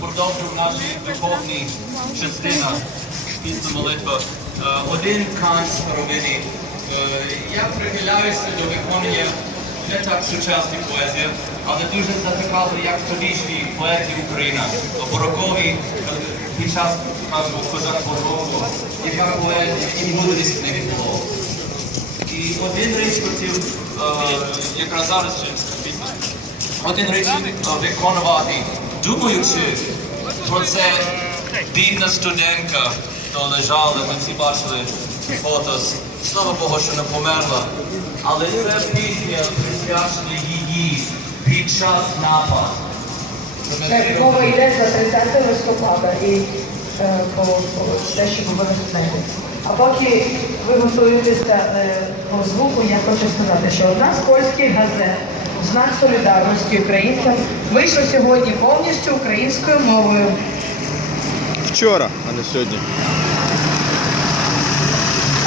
Продовжуємо наші духовні частини після молитви. Е, один канц старовини. Е, я прихиляюся до виконання так сучасні поезії, але дуже зацікавлений, як тодішні поети України, Борокові е, під час козацького року, яка поезія і мудрість не було. І один річ хотів, е, якраз зараз після один річ е, виконувати, думаючи про це бідна студентка, що лежала, ми всі бачили фото, слава Богу, що не померла. Але це пісня присвячена її під час нападу. Так, мова йде за 30 листопада і е, по, по те, що ви знаєте. А поки ви готуєтеся е, по звуку, я хочу сказати, що одна з польських газет в знак солідарності українцям вийшла сьогодні повністю українською мовою. Вчора, а не сьогодні.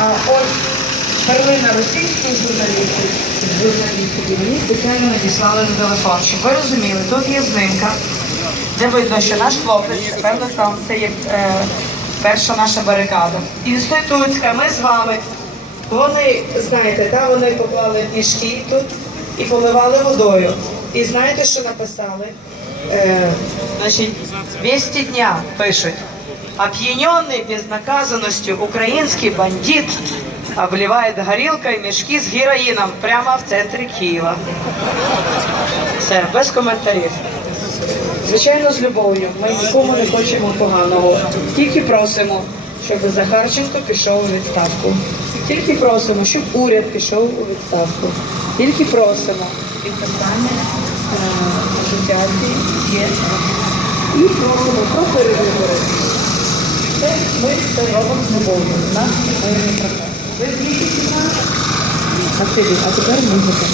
А ось перлина російської журналістів, і мені спеціально надіслали на телефон, щоб ви розуміли, тут є знимка, де видно, що наш хлопець, певно, там це є е, перша наша барикада. Інститутська, ми з вами. Вони, знаєте, та, вони поклали мішки тут і поливали водою. І знаєте, що написали? Е, значить, 200 дня пишуть. Опьяненный безнаказанностью украинский бандит обливает горілкою мішки з героїном прямо в центрі Києва. Все, без коментарів. Звичайно, з любов'ю. Ми нікому не хочемо поганого. Тільки просимо, щоб Захарченко пішов у відставку. Тільки просимо, щоб уряд пішов у відставку. Тільки просимо підписання е, асоціації з. І просимо про перевибори. Це ми це робимо з любов'ю. Наш мирний процес. Ви вмієте нас? А тепер музика.